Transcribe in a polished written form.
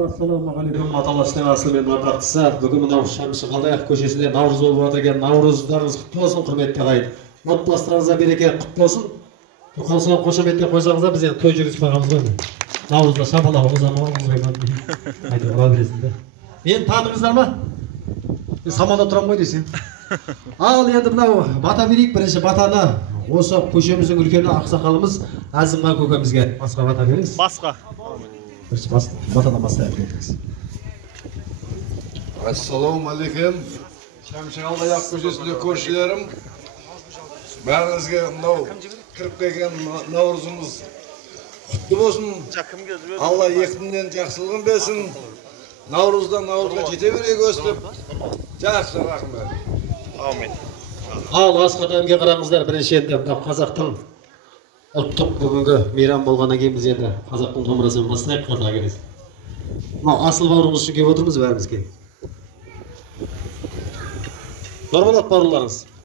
Assalamualaikum аталаштың асылымен ардақтысы. Бүгін мынау Шамшы Қалдаяқ көшесінде Наурыз болып жатыр екен. Наурыздарыңыз құтты болсын, құрметті ағайын. Отбасыларыңызға береке құтты болсын. Тоқалсыған қошеметтеп қойсаңыздар, біз енді той жүргізіп қойғанбыз ғой. Наурызда шапалақ ұзамауыңыз айтып ұра бересіңдер. Мені таныңыздар ма? Мен самалда тұрамын ғой дейсің. Ал енді мынау бата берейік, бірінші батаны осы көшеміздің үлкені ақсақалымыз Әзімхан көкемізге басқа бата беріңіз. Басқа. Батадан бастайық кетіңіз. Ассалаумағалейкум. Шамшы Қалдаяқ көшесінде көршілерім. Бәріңізге мынау кіріп келген наурызымыз құтты болсын. Алла екпіннен жақсылығын берсін. Наурыздан наурызға жете берейік өстіп. Жақсы, рахмет. Амин. Ал асқат әнге қараңыздар, бірінші енді қазақтың ұлттық бүгінгі мейрам болғаннан кейін біз енді қазақтың домбырасын бастайық, қатаға келесіз. Мынау асыл бауырымыз үшін келіп отырмыз бәрімізге. Нұрболат бауырларыңыз.